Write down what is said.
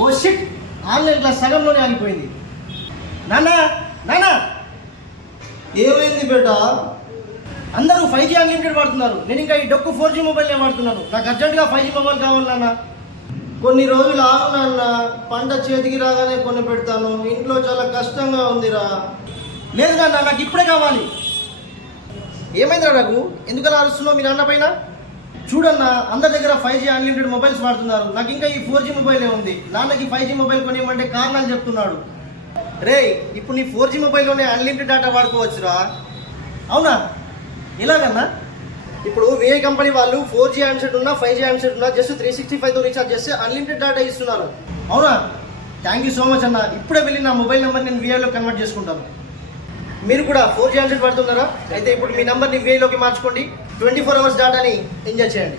Oh shit, online class సగంలోనే ఆగిపోయింది. నాన్న నాన్న, ఏమైంది బేటా? అందరూ 5G అన్లిమిటెడ్ వాడుతున్నారు, నేను ఇంకా ఈ డొక్కు 4G మొబైల్నే వాడుతున్నాను. నాకు అర్జెంటుగా 5G మొబైల్ కావాలి నాన్న. కొన్ని రోజులు ఆగు నాన్న, పంట చేతికి రాగానే కొని పెడతాను. ఇంట్లో చాలా కష్టంగా ఉందిరా. లేదు నాన్న, నాకు ఇప్పుడే కావాలి. ఏమైందిరా నాకు, ఎందుకలా అరుస్తున్నావు మీ నాన్న పైన? చూడన్నా, అందరి దగ్గర 5G అన్లిమిటెడ్ మొబైల్స్ వాడుతున్నారు, నాకు ఇంకా ఈ 4G మొబైలే ఉంది. నాన్నకి 5G మొబైల్ కొనియమంటే కారణాలు చెప్తున్నాడు. రే, ఇప్పుడు నీ 4G మొబైల్లోనే అన్లిమిటెడ్ డేటా వాడుకోవచ్చురా. అవునా, ఎలాగన్నా? ఇప్పుడు వేరే కంపెనీ వాళ్ళు 4G హ్యాండ్సెట్ ఉన్నా 5G హ్యాండ్సెట్ ఉన్నా జస్ట్ 365తో రీఛార్జ్ చేస్తే అన్లిమిటెడ్ డేటా ఇస్తున్నారు. అవునా, థ్యాంక్ యూ సో మచ్ అన్న. ఇప్పుడే వెళ్ళి నా మొబైల్ నెంబర్ నేను VIలో కన్వర్ట్ చేసుకుంటాను. మీరు కూడా 4G హ్యాండ్సెట్ పడుతున్నారా? అయితే ఇప్పుడు మీ నెంబర్ని VIలోకి మార్చుకోండి. 24 అవర్స్ డేటాని ఎంజాయ్ చేయండి.